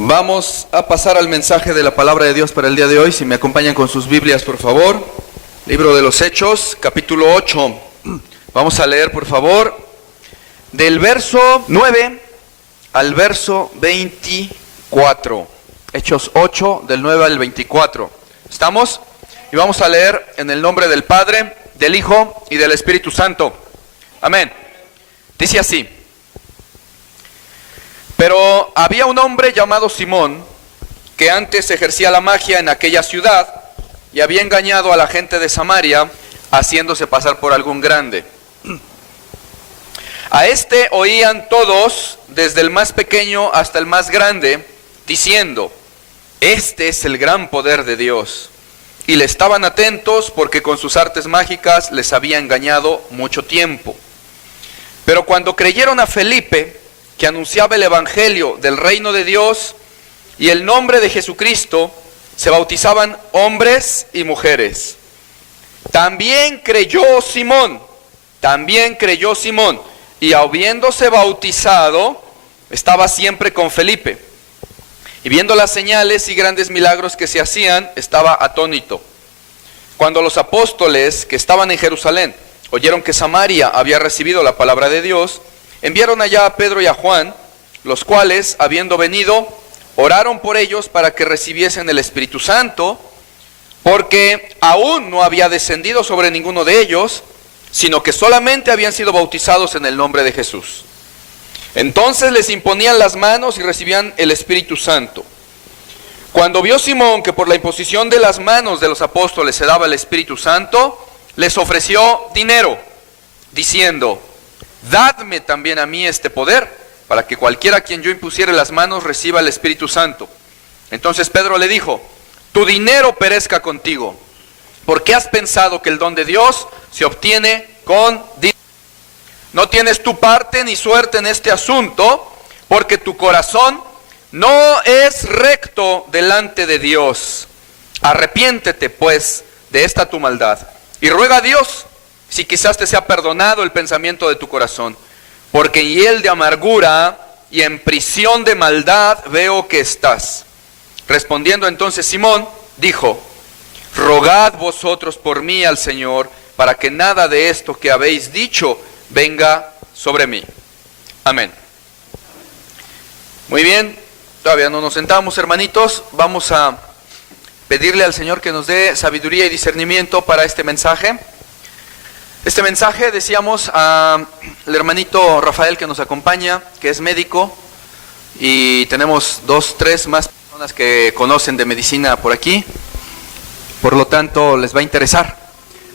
Vamos a pasar al mensaje de la palabra de Dios para el día de hoy. Si me acompañan con sus Biblias, por favor. Libro de los Hechos, capítulo 8. Vamos a leer, por favor, del verso 9 al verso 24. Hechos 8, del 9 al 24. ¿Estamos? Y vamos a leer en el nombre del Padre, del Hijo y del Espíritu Santo. Amén. Dice así: Pero había un hombre llamado Simón, que antes ejercía la magia en aquella ciudad, y había engañado a la gente de Samaria, haciéndose pasar por algún grande. A este oían todos, desde el más pequeño hasta el más grande, diciendo: Este es el gran poder de Dios. Y le estaban atentos, porque con sus artes mágicas les había engañado mucho tiempo. Pero cuando creyeron a Felipe, que anunciaba el evangelio del reino de Dios y el nombre de Jesucristo, se bautizaban hombres y mujeres. También creyó Simón, y habiéndose bautizado, estaba siempre con Felipe. Y viendo las señales y grandes milagros que se hacían, estaba atónito. Cuando los apóstoles que estaban en Jerusalén oyeron que Samaria había recibido la palabra de Dios, enviaron allá a Pedro y a Juan, los cuales, habiendo venido, oraron por ellos para que recibiesen el Espíritu Santo, porque aún no había descendido sobre ninguno de ellos, sino que solamente habían sido bautizados en el nombre de Jesús. Entonces les imponían las manos y recibían el Espíritu Santo. Cuando vio Simón que por la imposición de las manos de los apóstoles se daba el Espíritu Santo, les ofreció dinero, diciendo: Dadme también a mí este poder, para que cualquiera a quien yo impusiere las manos reciba el Espíritu Santo. Entonces Pedro le dijo: Tu dinero perezca contigo, porque has pensado que el don de Dios se obtiene con dinero. No tienes tu parte ni suerte en este asunto, porque tu corazón no es recto delante de Dios. Arrepiéntete, pues, de esta tu maldad, y ruega a Dios, si quizás te sea perdonado el pensamiento de tu corazón, porque en hiel de amargura y en prisión de maldad veo que estás. Respondiendo entonces Simón, dijo: Rogad vosotros por mí al Señor, para que nada de esto que habéis dicho venga sobre mí. Amén. Muy bien, todavía no nos sentamos, hermanitos. Vamos a pedirle al Señor que nos dé sabiduría y discernimiento para este mensaje. Este mensaje, decíamos, al hermanito Rafael que nos acompaña, que es médico, y tenemos 2, 3 más personas que conocen de medicina por aquí, por lo tanto les va a interesar,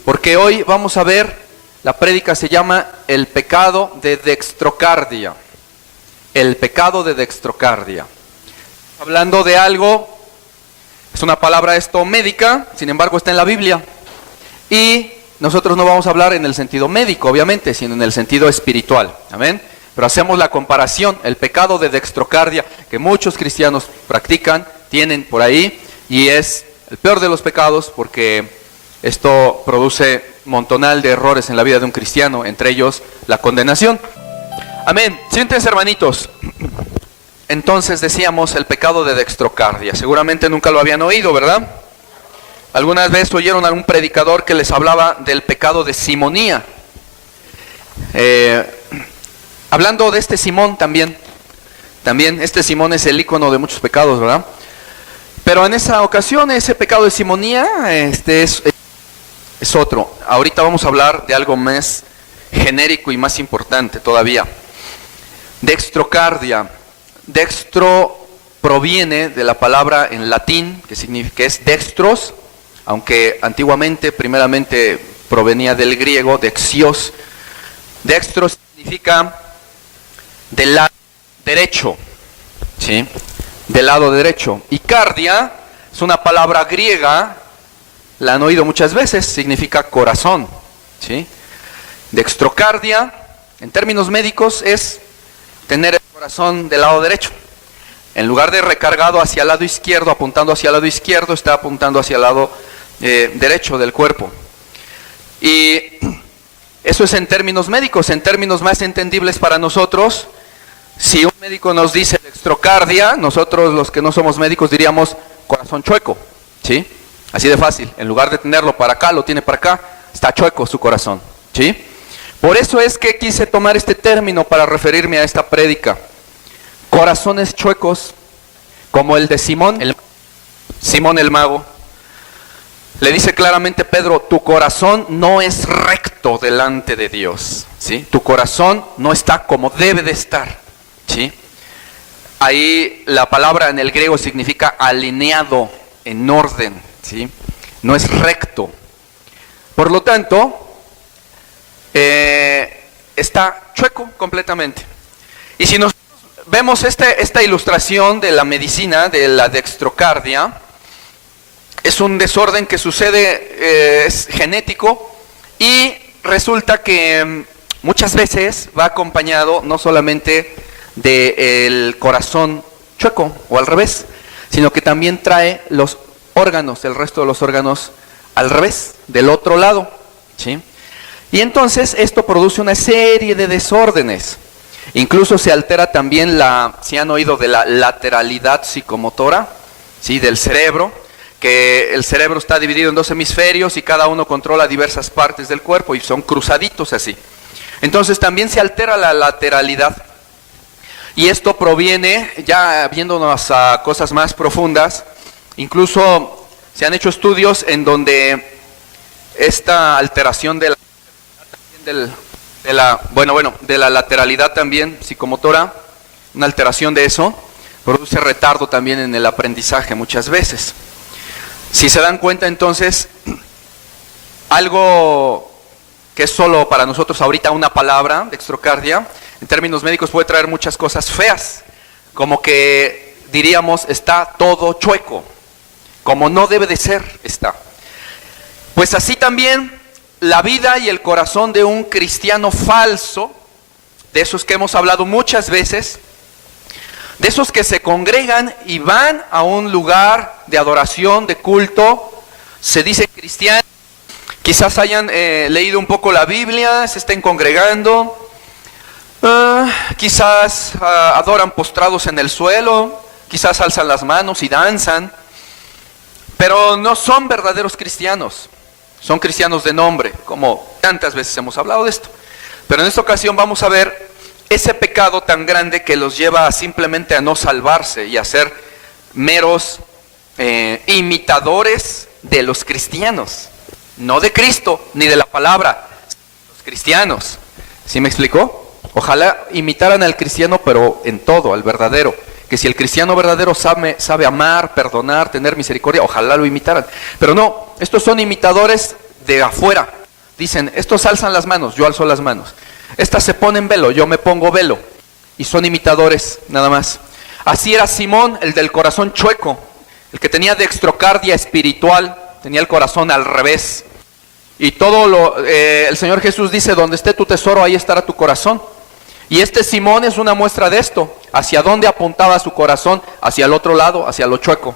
porque hoy vamos a ver, la prédica se llama el pecado de dextrocardia. El pecado de dextrocardia. Hablando de algo, es una palabra esto médica, sin embargo está en la Biblia, y nosotros no vamos a hablar en el sentido médico, obviamente, sino en el sentido espiritual. Amén. Pero hacemos la comparación, el pecado de dextrocardia, que muchos cristianos practican, tienen por ahí, y es el peor de los pecados, porque esto produce montonal de errores en la vida de un cristiano, entre ellos la condenación. Amén. Siéntense, hermanitos. Entonces decíamos el pecado de dextrocardia. Seguramente nunca lo habían oído, ¿verdad? Algunas veces oyeron a algún predicador que les hablaba del pecado de simonía. Hablando de este Simón también este Simón es el ícono de muchos pecados, ¿verdad? Pero en esa ocasión ese pecado de simonía es otro. Ahorita vamos a hablar de algo más genérico y más importante todavía. Dextrocardia. Dextro proviene de la palabra en latín que es dextros, aunque antiguamente, primeramente, provenía del griego, dexios. Dextro significa del lado derecho, ¿sí? Del lado derecho. Y cardia es una palabra griega, la han oído muchas veces, significa corazón, ¿sí? Dextrocardia, en términos médicos, es tener el corazón del lado derecho. En lugar de recargado hacia el lado izquierdo, apuntando hacia el lado izquierdo, está apuntando hacia el lado derecho del cuerpo. Y eso es en términos médicos. En términos más entendibles para nosotros, Si un médico nos dice dextrocardia, nosotros los que no somos médicos diríamos corazón chueco, ¿sí? Así de fácil, en lugar de tenerlo para acá, lo tiene para acá, está chueco su corazón, ¿sí? Por eso es que quise tomar este término para referirme a esta prédica. Corazones chuecos, como el de Simón el mago. Le dice claramente Pedro, tu corazón no es recto delante de Dios, ¿sí? Tu corazón no está como debe de estar, ¿sí? Ahí la palabra en el griego significa alineado, en orden, ¿sí? No es recto. Por lo tanto, está chueco completamente. Y si nosotros vemos esta ilustración de la medicina, de la dextrocardia, es un desorden que sucede, es genético, y resulta que muchas veces va acompañado no solamente del corazón chueco o al revés, sino que también trae los órganos, el resto de los órganos al revés, del otro lado, ¿sí? Y entonces esto produce una serie de desórdenes. Incluso se altera también si han oído de la lateralidad psicomotora, ¿sí? Del cerebro, que el cerebro está dividido en dos hemisferios y cada uno controla diversas partes del cuerpo y son cruzaditos así. Entonces también se altera la lateralidad. Y esto proviene, ya viéndonos a cosas más profundas, incluso se han hecho estudios en donde esta alteración de la lateralidad también psicomotora, una alteración de eso, produce retardo también en el aprendizaje muchas veces. Si se dan cuenta entonces, algo que es solo para nosotros ahorita una palabra, dextrocardia, en términos médicos puede traer muchas cosas feas, como que diríamos está todo chueco, como no debe de ser está. Pues así también la vida y el corazón de un cristiano falso, de esos que hemos hablado muchas veces, de esos que se congregan y van a un lugar de adoración, de culto, se dice cristiano, quizás hayan leído un poco la Biblia, se estén congregando, quizás adoran postrados en el suelo, quizás alzan las manos y danzan, pero no son verdaderos cristianos, son cristianos de nombre, como tantas veces hemos hablado de esto. Pero en esta ocasión vamos a ver ese pecado tan grande que los lleva simplemente a no salvarse y a ser meros imitadores de los cristianos, no de Cristo ni de la palabra, los cristianos. ¿Sí me explicó? Ojalá imitaran al cristiano, pero en todo, al verdadero. Que si el cristiano verdadero sabe amar, perdonar, tener misericordia, ojalá lo imitaran. Pero no, estos son imitadores de afuera. Dicen, estos alzan las manos, yo alzo las manos. Estas se ponen velo, yo me pongo velo. Y son imitadores, nada más. Así era Simón, el del corazón chueco, el que tenía dextrocardia espiritual, tenía el corazón al revés. Y el Señor Jesús dice, donde esté tu tesoro, ahí estará tu corazón. Y este Simón es una muestra de esto. ¿Hacia dónde apuntaba su corazón? Hacia el otro lado, hacia lo chueco,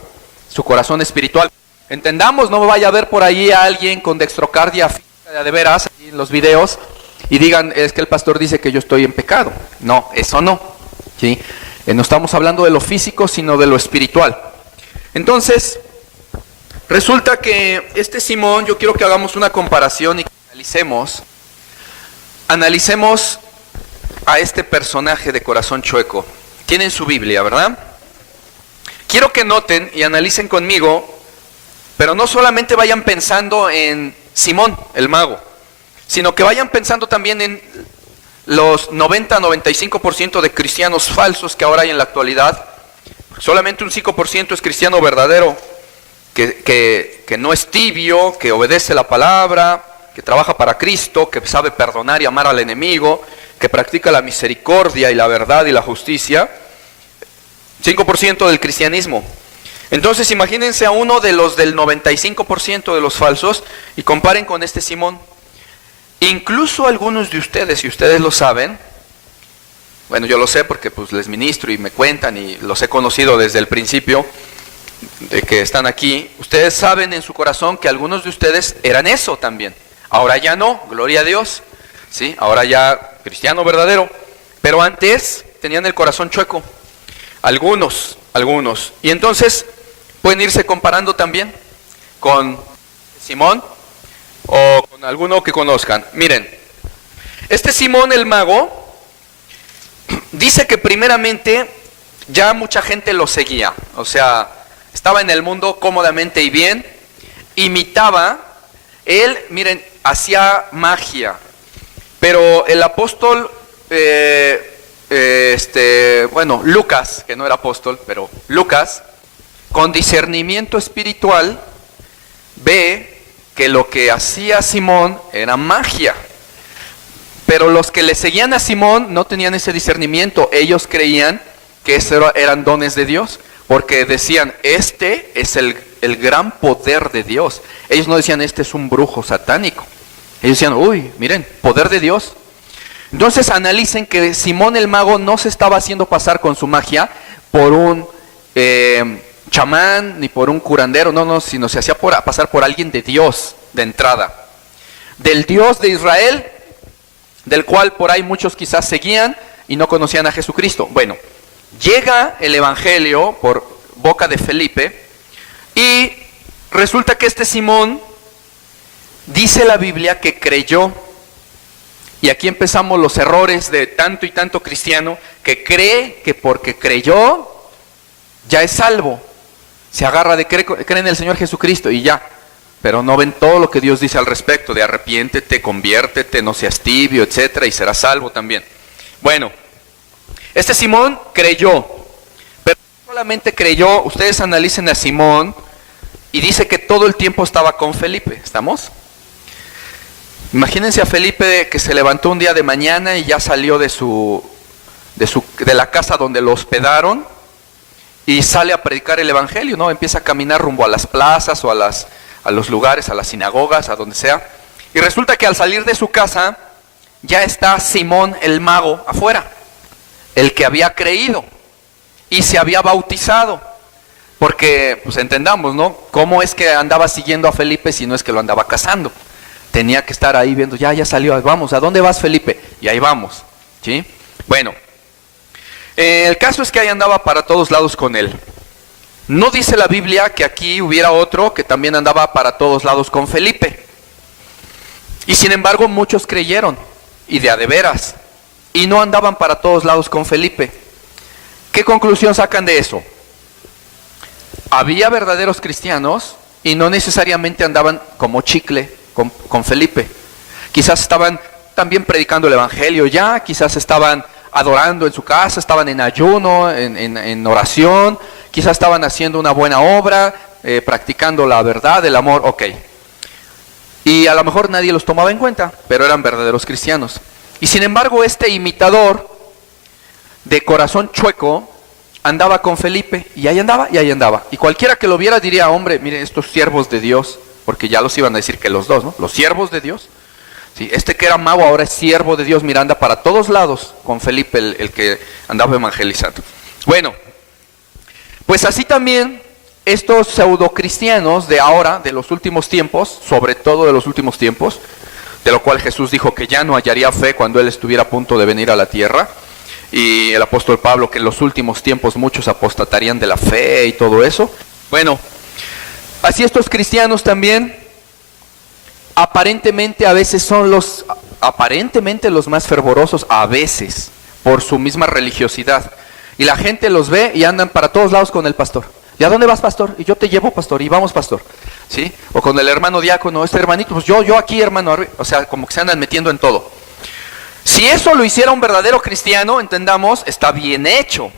su corazón espiritual. Entendamos, no vaya a ver por ahí a alguien con dextrocardia de veras, ahí en los videos, y digan, es que el pastor dice que yo estoy en pecado. No, eso no, ¿sí? No estamos hablando de lo físico, sino de lo espiritual. Entonces, resulta que este Simón, yo quiero que hagamos una comparación y que analicemos a este personaje de corazón chueco. Tienen su Biblia, ¿verdad? Quiero que noten y analicen conmigo, pero no solamente vayan pensando en Simón, el mago, sino que vayan pensando también en los 90-95% de cristianos falsos que ahora hay en la actualidad. Solamente un 5% es cristiano verdadero, que no es tibio, que obedece la palabra, que trabaja para Cristo, que sabe perdonar y amar al enemigo, que practica la misericordia y la verdad y la justicia. 5% del cristianismo. Entonces imagínense a uno de los del 95% de los falsos y comparen con este Simón. Incluso algunos de ustedes, si ustedes lo saben, bueno, yo lo sé porque pues les ministro y me cuentan y los he conocido desde el principio de que están aquí, ustedes saben en su corazón que algunos de ustedes eran eso también. Ahora ya no, gloria a Dios, ¿sí? Ahora ya cristiano verdadero, pero antes tenían el corazón chueco. Algunos. Y entonces pueden irse comparando también con Simón o con alguno que conozcan. Miren, este Simón el mago dice que primeramente ya mucha gente lo seguía. O sea, estaba en el mundo cómodamente y bien. Imitaba, él, miren, hacía magia. Pero el apóstol, Lucas, que no era apóstol, pero Lucas, con discernimiento espiritual, ve que lo que hacía Simón era magia. Pero los que le seguían a Simón no tenían ese discernimiento. Ellos creían que eso eran dones de Dios, porque decían, este es el gran poder de Dios. Ellos no decían, este es un brujo satánico. Ellos decían, uy, miren, poder de Dios. Entonces analicen que Simón el mago no se estaba haciendo pasar con su magia por un chamán ni por un curandero, no, sino se hacía pasar por alguien de Dios de entrada. Del Dios de Israel, del cual por ahí muchos quizás seguían y no conocían a Jesucristo. Bueno, llega el evangelio por boca de Felipe y resulta que este Simón, dice la Biblia que creyó. Y aquí empezamos los errores de tanto y tanto cristiano que cree que porque creyó ya es salvo. Se agarra de cree en el Señor Jesucristo y ya. Pero no ven todo lo que Dios dice al respecto de arrepiéntete, conviértete, no seas tibio, etcétera, y serás salvo también. Bueno, este Simón creyó, pero no solamente creyó. Ustedes analicen a Simón y dice que todo el tiempo estaba con Felipe. ¿Estamos? Imagínense a Felipe que se levantó un día de mañana y ya salió de la casa donde lo hospedaron y sale a predicar el evangelio, ¿no? Empieza a caminar rumbo a las plazas o a los lugares, a las sinagogas, a donde sea. Y resulta que al salir de su casa ya está Simón el mago afuera, el que había creído y se había bautizado. Porque, pues entendamos, ¿no? ¿Cómo es que andaba siguiendo a Felipe si no es que lo andaba cazando? Tenía que estar ahí viendo, ya salió, vamos, ¿a dónde vas, Felipe? Y ahí vamos, ¿sí? Bueno, el caso es que ahí andaba para todos lados con él. No dice la Biblia que aquí hubiera otro que también andaba para todos lados con Felipe. Y sin embargo muchos creyeron, y de a de veras, y no andaban para todos lados con Felipe. ¿Qué conclusión sacan de eso? Había verdaderos cristianos y no necesariamente andaban como chicle con Felipe. Quizás estaban también predicando el evangelio ya, quizás estaban adorando en su casa, estaban en ayuno, en oración, quizás estaban haciendo una buena obra, practicando la verdad, el amor, ok. Y a lo mejor nadie los tomaba en cuenta, pero eran verdaderos cristianos. Y sin embargo este imitador de corazón chueco andaba con Felipe, y ahí andaba. Y cualquiera que lo viera diría, hombre, mire estos siervos de Dios, porque ya los iban a decir que los dos, ¿no? Los siervos de Dios. Sí, este que era mago ahora es siervo de Dios, mira, anda para todos lados con Felipe, el que andaba evangelizando. Bueno, pues así también estos pseudocristianos de ahora, de los últimos tiempos, sobre todo de los últimos tiempos, de lo cual Jesús dijo que ya no hallaría fe cuando Él estuviera a punto de venir a la tierra, y el apóstol Pablo que en los últimos tiempos muchos apostatarían de la fe y todo eso. Bueno, así estos cristianos también aparentemente a veces son los más fervorosos, a veces, por su misma religiosidad. Y la gente los ve y andan para todos lados con el pastor. ¿Y a dónde vas, pastor? Y yo te llevo, pastor, y vamos, pastor. ¿Sí? O con el hermano diácono, este hermanito, pues yo aquí, hermano. O sea, como que se andan metiendo en todo. Si eso lo hiciera un verdadero cristiano, entendamos, está bien hecho.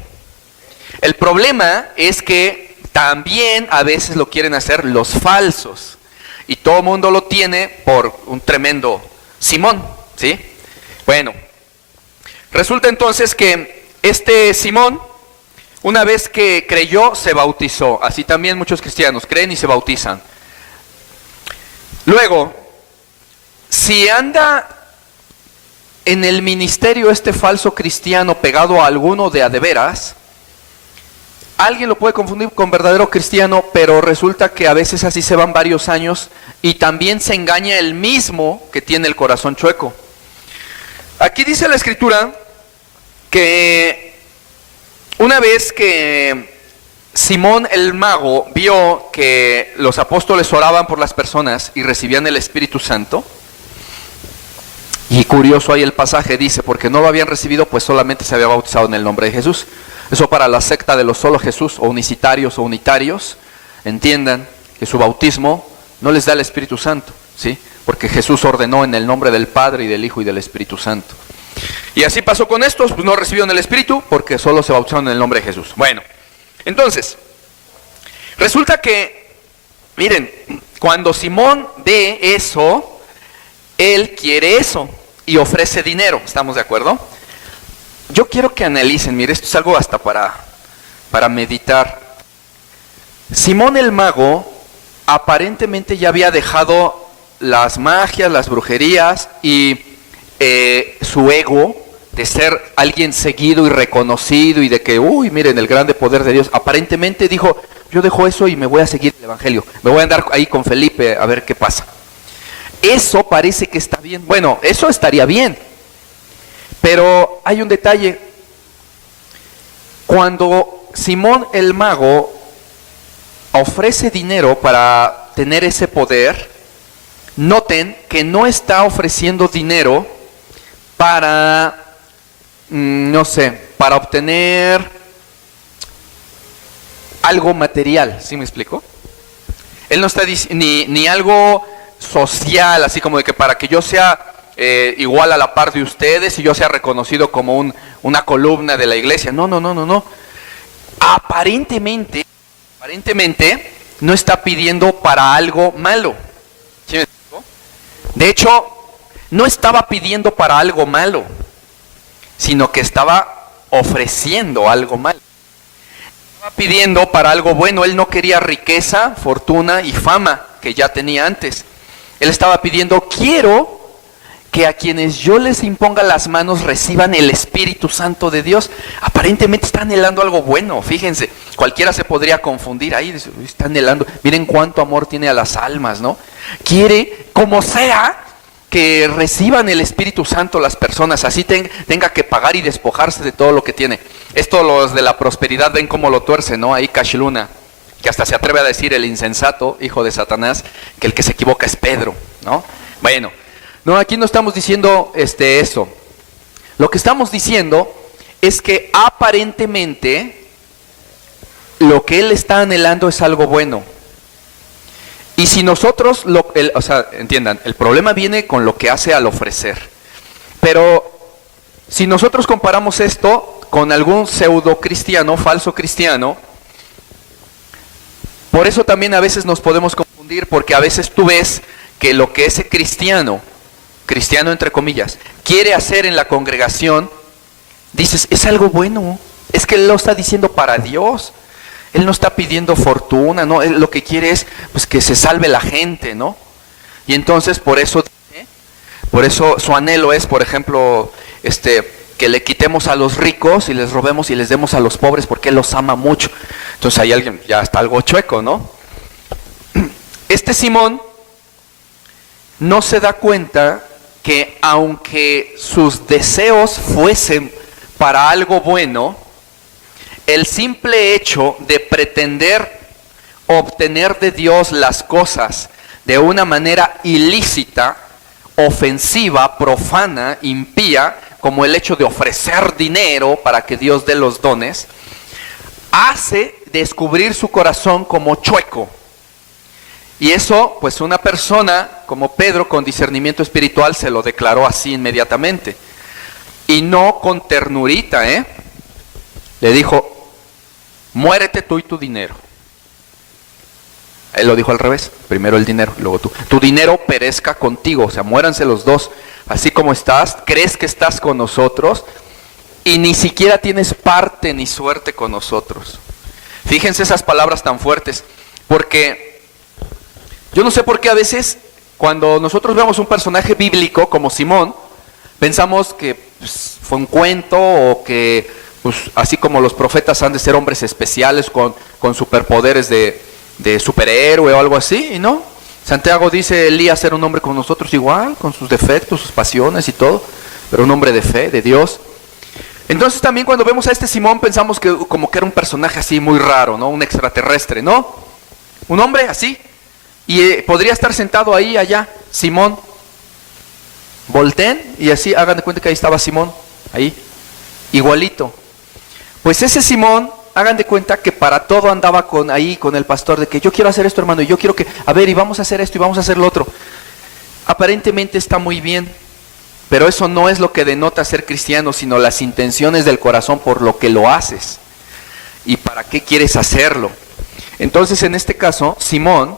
El problema es que también a veces lo quieren hacer los falsos. Y todo el mundo lo tiene por un tremendo Simón, ¿sí? Bueno, resulta entonces que este Simón, una vez que creyó, se bautizó. Así también muchos cristianos creen y se bautizan. Luego, si anda en el ministerio este falso cristiano pegado a alguno de a de veras, alguien lo puede confundir con verdadero cristiano, pero resulta que a veces así se van varios años y también se engaña el mismo que tiene el corazón chueco. Aquí dice la Escritura que Una vez que Simón el mago vio que los apóstoles oraban por las personas y recibían el Espíritu Santo, y curioso ahí el pasaje dice, porque no lo habían recibido, pues solamente se había bautizado en el nombre de Jesús. Eso para la secta de los solo Jesús, o unicitarios o unitarios, entiendan que su bautismo no les da el Espíritu Santo, ¿sí? Porque Jesús ordenó en el nombre del Padre y del Hijo y del Espíritu Santo. Y así pasó con estos, pues no recibieron el Espíritu porque solo se bautizaron en el nombre de Jesús. Bueno, entonces, resulta que, miren, cuando Simón ve eso, él quiere eso y ofrece dinero, ¿estamos de acuerdo? Yo quiero que analicen, mire, esto es algo hasta para meditar. Simón el mago aparentemente ya había dejado las magias, las brujerías y su ego de ser alguien seguido y reconocido y de que, uy, miren el grande poder de Dios. Aparentemente dijo, yo dejo eso y me voy a seguir el Evangelio. Me voy a andar ahí con Felipe a ver qué pasa. Eso parece que está bien. Bueno, eso estaría bien. Pero hay un detalle. Cuando Simón el mago ofrece dinero para tener ese poder, noten que no está ofreciendo dinero para, no sé, para obtener algo material, ¿sí me explico? Él no está diciendo ni algo social, así como de que para que yo sea igual a la par de ustedes y yo sea reconocido como una columna de la iglesia. No. Aparentemente no está pidiendo para algo malo. ¿Sí me explico? De hecho, no estaba pidiendo para algo malo, sino que estaba ofreciendo algo malo. Estaba pidiendo para algo bueno. Él no quería riqueza, fortuna y fama que ya tenía antes. Él estaba pidiendo, quiero que a quienes yo les imponga las manos reciban el Espíritu Santo de Dios. Aparentemente está anhelando algo bueno, fíjense, cualquiera se podría confundir ahí, está anhelando, miren cuánto amor tiene a las almas, ¿no? Quiere, como sea, que reciban el Espíritu Santo las personas, así tenga que pagar y despojarse de todo lo que tiene. Esto los de la prosperidad ven cómo lo tuercen, ¿no? Ahí Cash Luna, que hasta se atreve a decir el insensato, hijo de Satanás, que el que se equivoca es Pedro, ¿no? Bueno, no, aquí no estamos diciendo eso. Lo que estamos diciendo es que aparentemente lo que él está anhelando es algo bueno. Y si nosotros, entiendan, el problema viene con lo que hace al ofrecer. Pero si nosotros comparamos esto con algún pseudo cristiano, falso cristiano, por eso también a veces nos podemos confundir, porque a veces tú ves que lo que ese cristiano entre comillas, quiere hacer en la congregación, dices, es algo bueno, es que él lo está diciendo para Dios, él no está pidiendo fortuna, ¿no? Él lo que quiere es pues, que se salve la gente, ¿no? Y entonces por eso su anhelo es, por ejemplo, que le quitemos a los ricos y les robemos y les demos a los pobres porque él los ama mucho. Entonces hay alguien, ya está algo chueco, ¿no? Simón no se da cuenta que aunque sus deseos fuesen para algo bueno, el simple hecho de pretender obtener de Dios las cosas de una manera ilícita, ofensiva, profana, impía, como el hecho de ofrecer dinero para que Dios dé los dones, hace descubrir su corazón como chueco. Y eso, pues una persona como Pedro con discernimiento espiritual se lo declaró así inmediatamente. Y no con ternurita, Le dijo, muérete tú y tu dinero. Él lo dijo al revés, primero el dinero, luego tú. Tu dinero perezca contigo, o sea, muéranse los dos. Así como estás, crees que estás con nosotros y ni siquiera tienes parte ni suerte con nosotros. Fíjense esas palabras tan fuertes, porque yo no sé por qué a veces cuando nosotros vemos un personaje bíblico como Simón, pensamos que pues, fue un cuento o que pues, así como los profetas han de ser hombres especiales con superpoderes de superhéroe o algo así, y no. Santiago dice, Elías era un hombre con nosotros igual, con sus defectos, sus pasiones y todo, pero un hombre de fe, de Dios. Entonces también cuando vemos a este Simón pensamos que como que era un personaje así muy raro, ¿no? Un extraterrestre, ¿no? Un hombre así. Y podría estar sentado ahí, allá, Simón. Volteen y así hagan de cuenta que ahí estaba Simón, ahí, igualito. Pues ese Simón, hagan de cuenta que para todo andaba ahí con el pastor, de que yo quiero hacer esto, hermano, y yo quiero que, a ver, y vamos a hacer esto y vamos a hacer lo otro. Aparentemente está muy bien. Pero eso no es lo que denota ser cristiano, sino las intenciones del corazón por lo que lo haces. ¿Y para qué quieres hacerlo? Entonces, en este caso, Simón,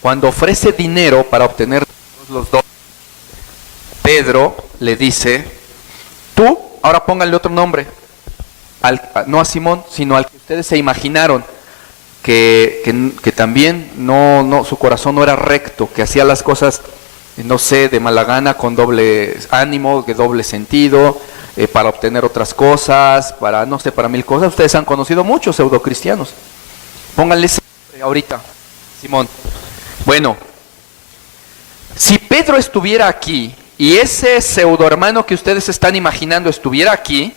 cuando ofrece dinero para obtener los dos, Pedro le dice, tú, ahora pónganle otro nombre, no a Simón, sino al que ustedes se imaginaron, que también su corazón no era recto, que hacía las cosas, no sé, de mala gana, con doble ánimo, de doble sentido, para obtener otras cosas, para, no sé, para mil cosas. Ustedes han conocido muchos pseudocristianos. Pónganle ese nombre ahorita, Simón. Bueno, si Pedro estuviera aquí, y ese pseudo hermano que ustedes están imaginando estuviera aquí,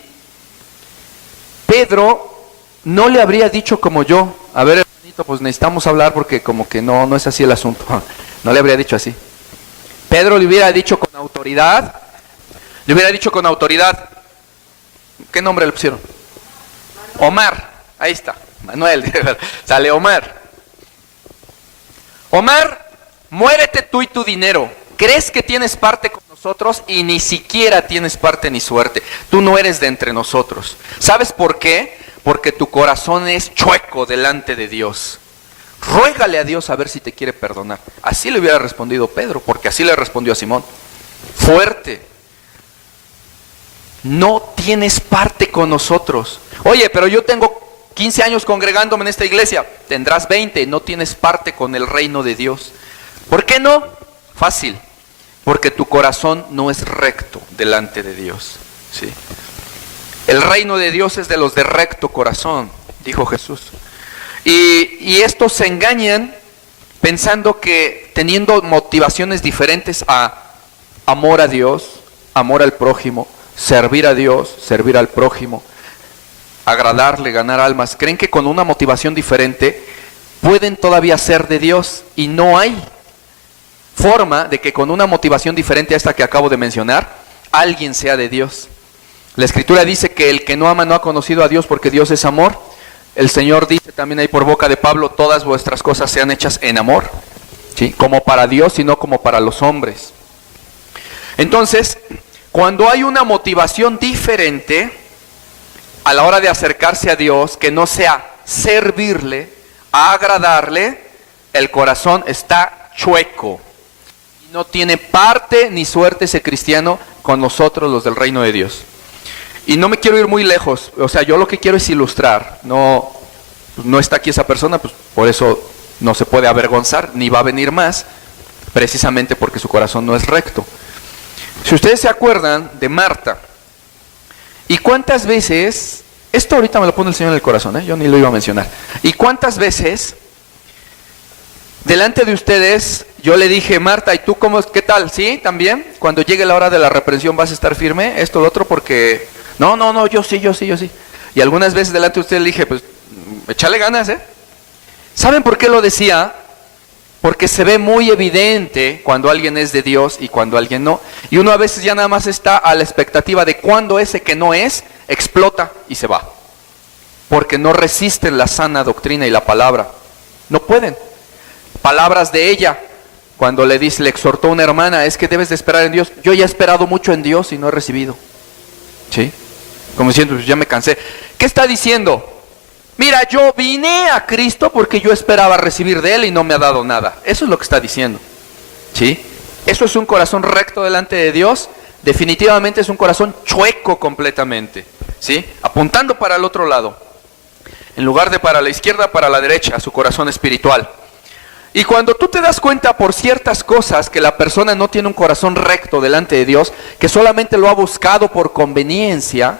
Pedro no le habría dicho como yo, a ver, hermanito, pues necesitamos hablar porque como que no es así el asunto. No le habría dicho así. Pedro le hubiera dicho con autoridad, ¿qué nombre le pusieron? Omar, ahí está, Manuel, sale Omar. Omar, muérete tú y tu dinero. ¿Crees que tienes parte con nosotros? Y ni siquiera tienes parte ni suerte. Tú no eres de entre nosotros. ¿Sabes por qué? Porque tu corazón es chueco delante de Dios. Ruégale a Dios a ver si te quiere perdonar. Así le hubiera respondido Pedro, porque así le respondió a Simón. Fuerte. No tienes parte con nosotros. Oye, pero yo tengo 15 años congregándome en esta iglesia. Tendrás 20, no tienes parte con el reino de Dios. ¿Por qué no? Fácil. Porque tu corazón no es recto delante de Dios. ¿Sí? El reino de Dios es de los de recto corazón, dijo Jesús. Y estos se engañan pensando que teniendo motivaciones diferentes a amor a Dios, amor al prójimo, servir a Dios, servir al prójimo, agradarle, ganar almas, creen que con una motivación diferente pueden todavía ser de Dios, y no hay forma de que con una motivación diferente a esta que acabo de mencionar, alguien sea de Dios. La Escritura dice que el que no ama no ha conocido a Dios, porque Dios es amor. El Señor dice también ahí por boca de Pablo, todas vuestras cosas sean hechas en amor, ¿sí? Como para Dios y no como para los hombres. Entonces, cuando hay una motivación diferente a la hora de acercarse a Dios, que no sea servirle, agradarle, el corazón está chueco. Y no tiene parte ni suerte ese cristiano con nosotros los del reino de Dios. Y no me quiero ir muy lejos, o sea, yo lo que quiero es ilustrar, no está aquí esa persona, pues por eso no se puede avergonzar, ni va a venir más, precisamente porque su corazón no es recto. Si ustedes se acuerdan de Marta, y cuántas veces, esto ahorita me lo pone el Señor en el corazón, yo ni lo iba a mencionar, y cuántas veces, delante de ustedes, yo le dije, Marta, ¿y tú qué tal? ¿Sí? ¿También? Cuando llegue la hora de la reprensión vas a estar firme, esto, lo otro, porque... No, yo sí. Y algunas veces delante de ustedes le dije, pues, échale ganas, ¿Saben por qué lo decía? Porque se ve muy evidente cuando alguien es de Dios y cuando alguien no. Y uno a veces ya nada más está a la expectativa de cuando ese que no es, explota y se va. Porque no resisten la sana doctrina y la palabra. No pueden. Palabras de ella, cuando le exhortó a una hermana, es que debes de esperar en Dios. Yo ya he esperado mucho en Dios y no he recibido. ¿Sí? Como diciendo, pues ya me cansé. ¿Qué está diciendo? Mira, yo vine a Cristo porque yo esperaba recibir de Él y no me ha dado nada. Eso es lo que está diciendo. ¿Sí? Eso es un corazón recto delante de Dios. Definitivamente es un corazón chueco completamente. ¿Sí? Apuntando para el otro lado. En lugar de para la izquierda, para la derecha, su corazón espiritual. Y cuando tú te das cuenta por ciertas cosas que la persona no tiene un corazón recto delante de Dios, que solamente lo ha buscado por conveniencia,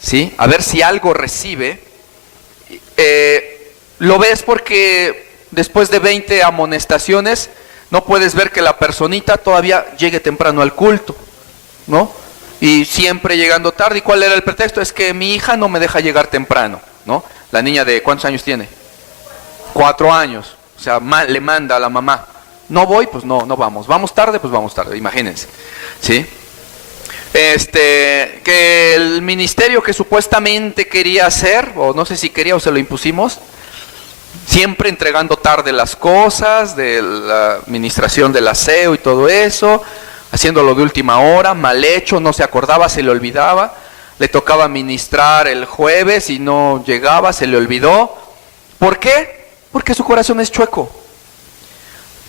¿sí? A ver si algo recibe, lo ves porque después de 20 amonestaciones no puedes ver que la personita todavía llegue temprano al culto, ¿no? y siempre llegando tarde. ¿Y cuál era el pretexto? Es que mi hija no me deja llegar temprano, ¿no? La niña de, ¿cuántos años tiene? 4 años. O sea, le manda a la mamá, no voy, pues no vamos. Vamos tarde, pues vamos tarde, imagínense, ¿sí? Que el ministerio que supuestamente quería hacer, o no sé si quería o se lo impusimos, siempre entregando tarde las cosas, de la administración del aseo y todo eso, haciéndolo de última hora, mal hecho, no se acordaba, se le olvidaba, le tocaba ministrar el jueves y no llegaba, se le olvidó. ¿Por qué? Porque su corazón es chueco.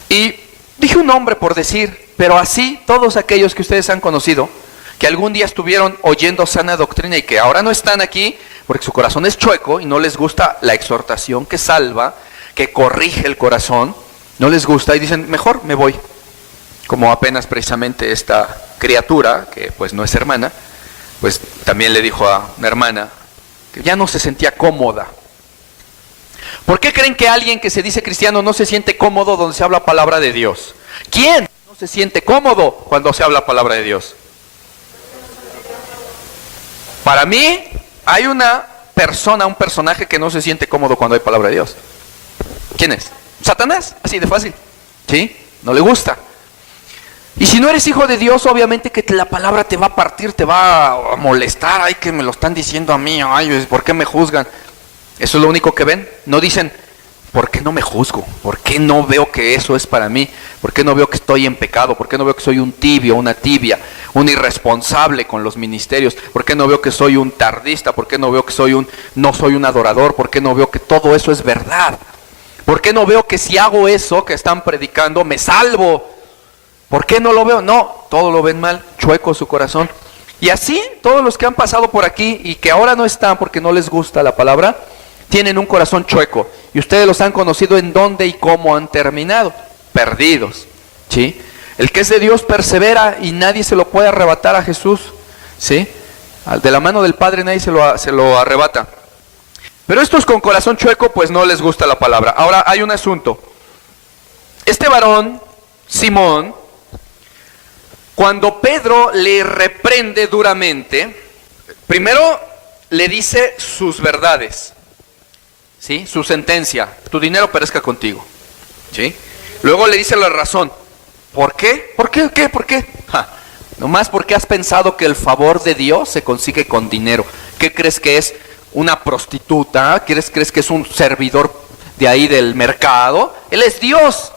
Y dije un nombre por decir, pero así todos aquellos que ustedes han conocido, que algún día estuvieron oyendo sana doctrina y que ahora no están aquí porque su corazón es chueco y no les gusta la exhortación que salva, que corrige el corazón, no les gusta y dicen, mejor me voy. Como apenas precisamente esta criatura, que pues no es hermana, pues también le dijo a una hermana que ya no se sentía cómoda. ¿Por qué creen que alguien que se dice cristiano no se siente cómodo donde se habla palabra de Dios? ¿Quién no se siente cómodo cuando se habla palabra de Dios? Para mí, hay una persona, un personaje que no se siente cómodo cuando hay palabra de Dios. ¿Quién es? Satanás, así de fácil. ¿Sí? No le gusta. Y si no eres hijo de Dios, obviamente que la palabra te va a partir, te va a molestar. Ay, que me lo están diciendo a mí, ay, ¿por qué me juzgan? Eso es lo único que ven. No dicen, ¿por qué no me juzgo? ¿Por qué no veo que eso es para mí? ¿Por qué no veo que estoy en pecado? ¿Por qué no veo que soy un tibio, una tibia, un irresponsable con los ministerios? ¿Por qué no veo que soy un tardista? ¿Por qué no veo que no soy un adorador? ¿Por qué no veo que todo eso es verdad? ¿Por qué no veo que si hago eso que están predicando me salvo? ¿Por qué no lo veo? No, todo lo ven mal, chueco su corazón. Y así todos los que han pasado por aquí y que ahora no están porque no les gusta la palabra, tienen un corazón chueco. Y ustedes los han conocido en dónde y cómo han terminado. Perdidos. ¿Sí? El que es de Dios persevera y nadie se lo puede arrebatar a Jesús. ¿Sí? De la mano del Padre nadie se lo arrebata. Pero estos con corazón chueco pues no les gusta la palabra. Ahora hay un asunto. Este varón, Simón, cuando Pedro le reprende duramente, primero le dice sus verdades. ¿Sí? Su sentencia, tu dinero perezca contigo. ¿Sí? Luego le dice la razón. ¿Por qué? ¿Por qué? ¿Qué? ¿Por qué? Nomás porque has pensado que el favor de Dios se consigue con dinero. ¿Qué crees que es? ¿Una prostituta? ¿Crees que es un servidor de ahí del mercado? Él es Dios.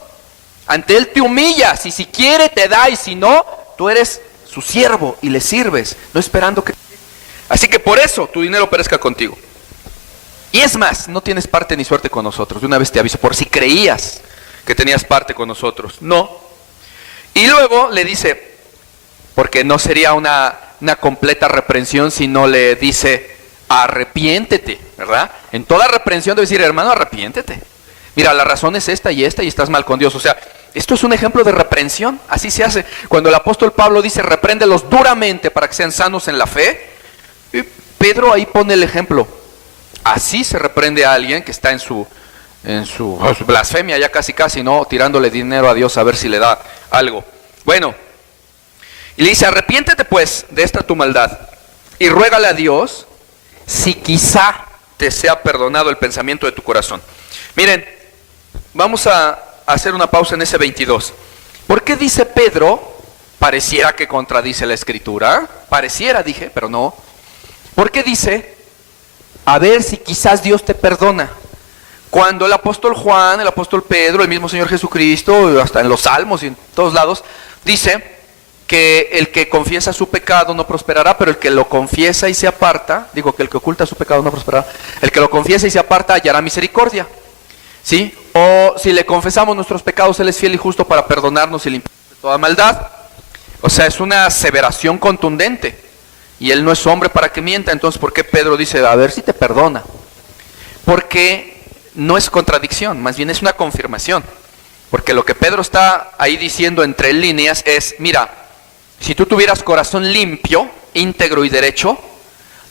Ante Él te humillas y si quiere te da y si no, tú eres su siervo y le sirves, no esperando que... Así que por eso tu dinero perezca contigo. Y es más, no tienes parte ni suerte con nosotros. De una vez te aviso, por si creías que tenías parte con nosotros. No. Y luego le dice, porque no sería una completa reprensión si no le dice, arrepiéntete, ¿verdad? En toda reprensión debe decir, hermano, arrepiéntete. Mira, la razón es esta y estás mal con Dios. O sea, esto es un ejemplo de reprensión. Así se hace. Cuando el apóstol Pablo dice, repréndelos duramente para que sean sanos en la fe, y Pedro ahí pone el ejemplo. Así se reprende a alguien que está en su blasfemia, ya casi, ¿no? Tirándole dinero a Dios a ver si le da algo. Bueno, y le dice, arrepiéntete pues de esta tu maldad y ruégale a Dios si quizá te sea perdonado el pensamiento de tu corazón. Miren, vamos a hacer una pausa en ese 22. ¿Por qué dice Pedro? Pareciera que contradice la escritura. Pareciera, dije, pero no. ¿Por qué dice? A ver si quizás Dios te perdona. Cuando el apóstol Juan, el apóstol Pedro, el mismo Señor Jesucristo, hasta en los Salmos y en todos lados, dice que el que confiesa su pecado no prosperará, pero el que lo confiesa y se aparta, digo que el que oculta su pecado no prosperará, el que lo confiesa y se aparta hallará misericordia. ¿Sí? O si le confesamos nuestros pecados, Él es fiel y justo para perdonarnos y limpiarnos de toda maldad. O sea, es una aseveración contundente. Y Él no es hombre para que mienta. Entonces, ¿por qué Pedro dice, a ver si te perdona? Porque no es contradicción, más bien es una confirmación. Porque lo que Pedro está ahí diciendo entre líneas es, mira, si tú tuvieras corazón limpio, íntegro y derecho,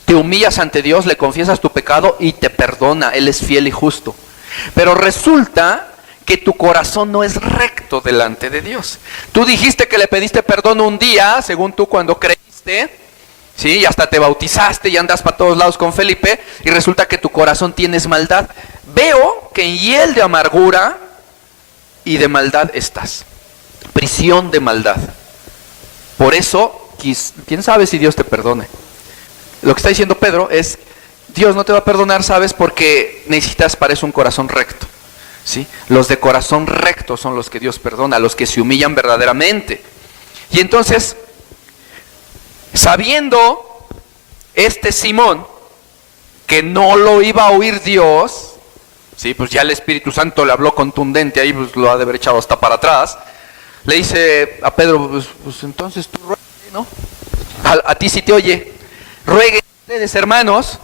te humillas ante Dios, le confiesas tu pecado y te perdona. Él es fiel y justo. Pero resulta que tu corazón no es recto delante de Dios. Tú dijiste que le pediste perdón un día, según tú cuando creíste, ¿sí? Y hasta te bautizaste y andas para todos lados con Felipe y resulta que tu corazón tienes maldad. Veo que en hiel de amargura y de maldad estás. Prisión de maldad. Por eso, quién sabe si Dios te perdone. Lo que está diciendo Pedro es, Dios no te va a perdonar, ¿sabes? Porque necesitas para eso un corazón recto. ¿Sí? Los de corazón recto son los que Dios perdona, los que se humillan verdaderamente. Y entonces, sabiendo este Simón que no lo iba a oír Dios, ¿sí? Pues ya el Espíritu Santo le habló contundente, ahí pues lo ha de haber echado hasta para atrás, le dice a Pedro, pues entonces tú ruegue, ¿no? A ti sí te oye, rueguen ustedes, hermanos,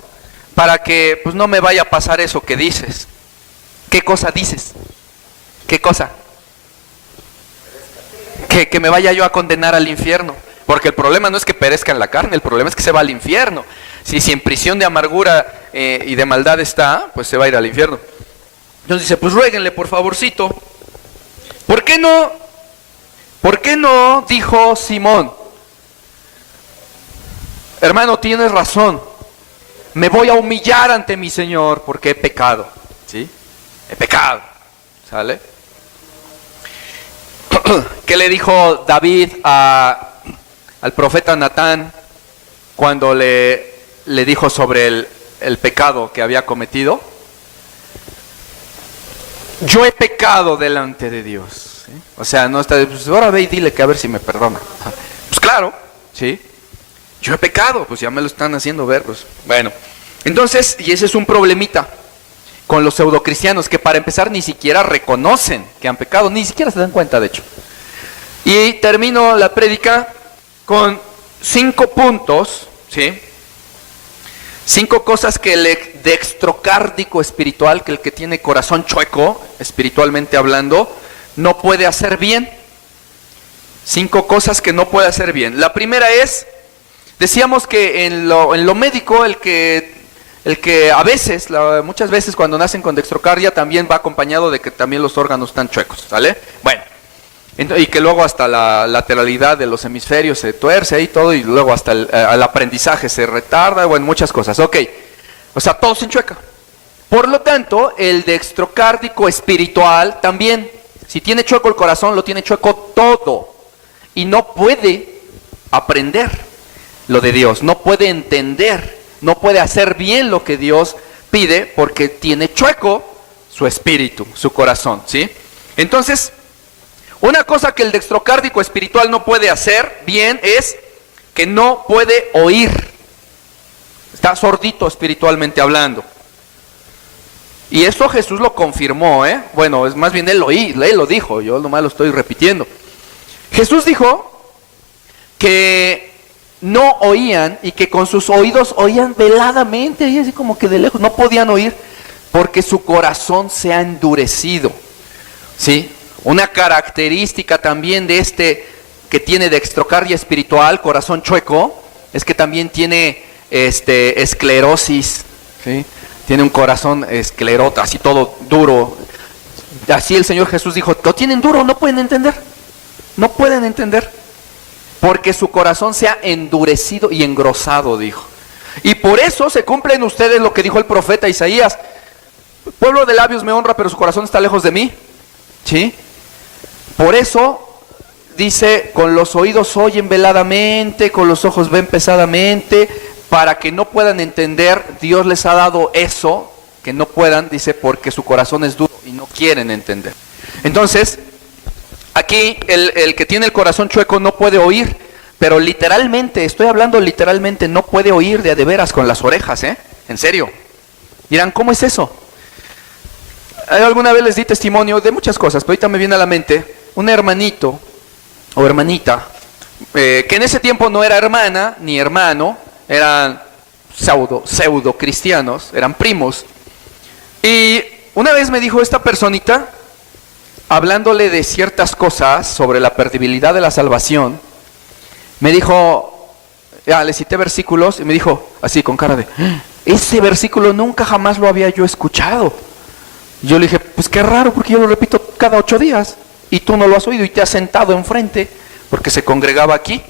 para que pues no me vaya a pasar eso que dices. ¿Qué cosa dices? ¿Qué cosa? Que me vaya yo a condenar al infierno. Porque el problema no es que perezca en la carne, el problema es que se va al infierno. Si en prisión de amargura y de maldad está, pues se va a ir al infierno. Entonces dice, pues ruéguenle por favorcito. ¿Por qué no dijo Simón? Hermano, tienes razón. Me voy a humillar ante mi Señor porque he pecado. ¿Sí? He pecado. ¿Sale? ¿Qué le dijo David al profeta Natán cuando le dijo sobre el pecado que había cometido? Yo he pecado delante de Dios. ¿Sí? O sea, no está, pues ahora ve y dile que a ver si me perdona. Pues claro, ¿sí? Yo he pecado, pues ya me lo están haciendo ver, pues. Bueno, entonces, y ese es un problemita con los pseudocristianos, que para empezar ni siquiera reconocen que han pecado, ni siquiera se dan cuenta, de hecho. Y termino la prédica con 5 puntos, ¿sí? 5 cosas que el dextrocárdico espiritual, que el que tiene corazón chueco, espiritualmente hablando, no puede hacer bien. 5 cosas que no puede hacer bien. La primera es, decíamos que en lo médico, el que a veces, muchas veces cuando nacen con dextrocardia también va acompañado de que también los órganos están chuecos, ¿vale? Bueno, y que luego hasta la lateralidad de los hemisferios se tuerce y todo, y luego hasta el aprendizaje se retarda, bueno, muchas cosas, ok. O sea, todo se enchueca. Por lo tanto, el dextrocárdico espiritual también, si tiene chueco el corazón, lo tiene chueco todo. Y no puede aprender lo de Dios, no puede entender, no puede hacer bien lo que Dios pide porque tiene chueco su espíritu, su corazón, ¿sí? Entonces, una cosa que el dextrocárdico espiritual no puede hacer bien es que no puede oír. Está sordito espiritualmente hablando. Y esto Jesús lo confirmó, ¿eh? Bueno, es más bien él lo dijo, yo nomás lo estoy repitiendo. Jesús dijo que no oían y que con sus oídos oían veladamente, y así como que de lejos, no podían oír porque su corazón se ha endurecido, ¿sí? Una característica también de este que tiene dextrocardia espiritual, corazón chueco, es que también tiene esclerosis, ¿sí? Tiene un corazón esclerota, así todo duro. Así el Señor Jesús dijo, lo tienen duro, no pueden entender, porque su corazón se ha endurecido y engrosado, dijo. Y por eso se cumple en ustedes lo que dijo el profeta Isaías, pueblo de labios me honra, pero su corazón está lejos de mí, ¿sí? Por eso dice, con los oídos oyen veladamente, con los ojos ven pesadamente, para que no puedan entender. Dios les ha dado eso, que no puedan, dice, porque su corazón es duro y no quieren entender. Entonces, aquí el que tiene el corazón chueco no puede oír, pero literalmente, estoy hablando literalmente, no puede oír de veras con las orejas, ¿eh? En serio. Dirán, ¿cómo es eso? Alguna vez les di testimonio de muchas cosas, pero ahorita me viene a la mente un hermanito o hermanita, que en ese tiempo no era hermana ni hermano, eran pseudo cristianos, eran primos. Y una vez me dijo esta personita, hablándole de ciertas cosas sobre la perdibilidad de la salvación, me dijo, le cité versículos y me dijo así con cara de, ese versículo nunca jamás lo había yo escuchado. Yo le dije, pues qué raro, porque yo lo repito cada 8 días y tú no lo has oído y te has sentado enfrente porque se congregaba aquí.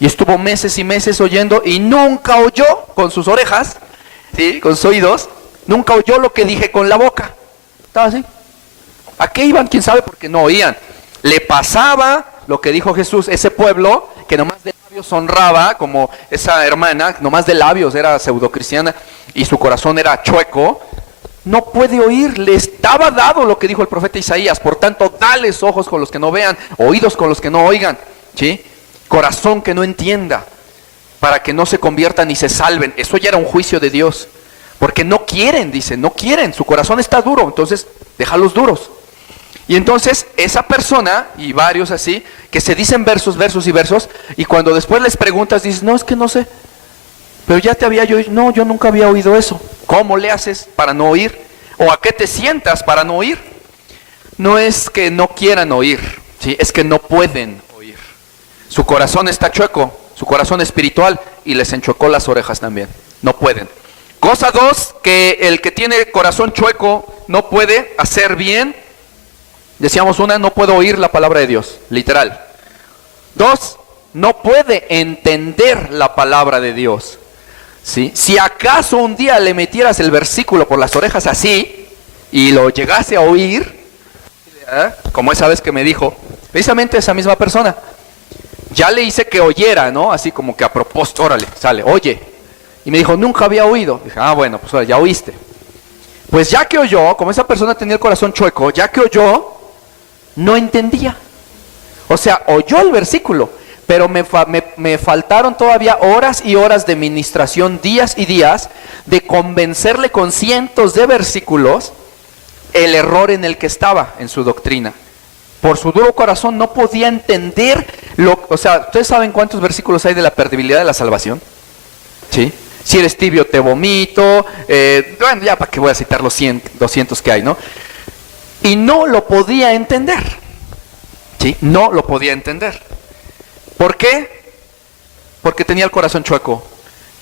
Y estuvo meses y meses oyendo y nunca oyó con sus orejas, ¿sí? Con sus oídos, nunca oyó lo que dije con la boca. Estaba así. ¿A qué iban? ¿Quién sabe? Porque no oían. Le pasaba lo que dijo Jesús, ese pueblo que nomás de labios honraba, como esa hermana, nomás de labios era pseudocristiana y su corazón era chueco, no puede oír. Le estaba dado lo que dijo el profeta Isaías. Por tanto, dales ojos con los que no vean, oídos con los que no oigan, ¿sí? Corazón que no entienda, para que no se conviertan y se salven. Eso ya era un juicio de Dios, porque no quieren, dice, no quieren, su corazón está duro, entonces déjalos duros. Y entonces esa persona, y varios así, que se dicen versos, versos y versos, y cuando después les preguntas, dices, no, es que no sé, pero ya te había yo oído. No, yo nunca había oído eso. ¿Cómo le haces para no oír? ¿O a qué te sientas para no oír? No es que no quieran oír, ¿sí? Es que no pueden oír. Su corazón está chueco, su corazón espiritual, y les enchuecó las orejas también. No pueden. Cosa dos, que el que tiene corazón chueco no puede hacer bien. Decíamos una, no puede oír la palabra de Dios, literal. Dos, no puede entender la palabra de Dios, ¿sí? Si acaso un día le metieras el versículo por las orejas así, y lo llegase a oír, como esa vez que me dijo, precisamente esa misma persona, ya le hice que oyera, ¿no? Así como que a propósito, órale, sale, oye. Y me dijo, nunca había oído. Dije, bueno, pues ya oíste. Pues ya que oyó, como esa persona tenía el corazón chueco, ya que oyó, no entendía. O sea, oyó el versículo, pero me faltaron todavía horas y horas de ministración, días y días, de convencerle con cientos de versículos el error en el que estaba en su doctrina. Por su duro corazón no podía entender o sea, ¿ustedes saben cuántos versículos hay de la perdibilidad de la salvación? ¿Sí? Si eres tibio te vomito, bueno, ya para qué voy a citar los 100, 200 que hay, ¿no? Y no lo podía entender, ¿sí? No lo podía entender. ¿Por qué? Porque tenía el corazón chueco.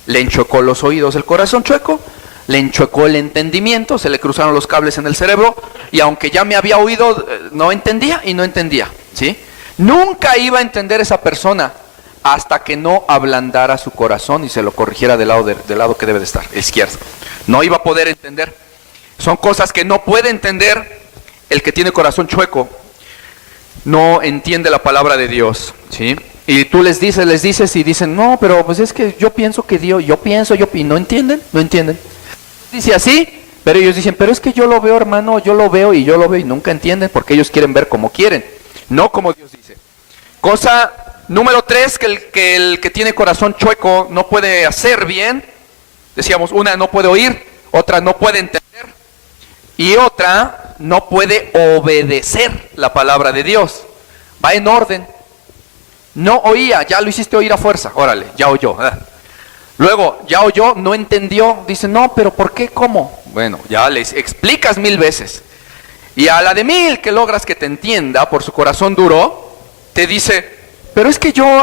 Le enchuecó los oídos el corazón chueco, le enchuecó el entendimiento, se le cruzaron los cables en el cerebro, y aunque ya me había oído, no entendía y no entendía, ¿sí? Nunca iba a entender esa persona hasta que no ablandara su corazón y se lo corrigiera del lado que debe de estar, izquierdo. No iba a poder entender. Son cosas que no puede entender el que tiene corazón chueco. No entiende la palabra de Dios, ¿sí? Y tú les dices y dicen, no, pero pues es que yo pienso que Dios, y no entienden, no entienden. Dice así, pero ellos dicen, pero es que yo lo veo, hermano, yo lo veo y nunca entienden, porque ellos quieren ver como quieren, no como Dios dice. Cosa número 3, que el que tiene corazón chueco no puede hacer bien. Decíamos, una, no puede oír, otra, no puede entender, y otra, no puede obedecer la palabra de Dios. Va en orden. No oía, ya lo hiciste oír a fuerza, órale, ya oyó. Luego, ya oyó, no entendió, dice, no, pero ¿por qué? ¿Cómo? Bueno, ya les explicas 1000 veces. Y a la de 1000 que logras que te entienda por su corazón duro, te dice, pero es que yo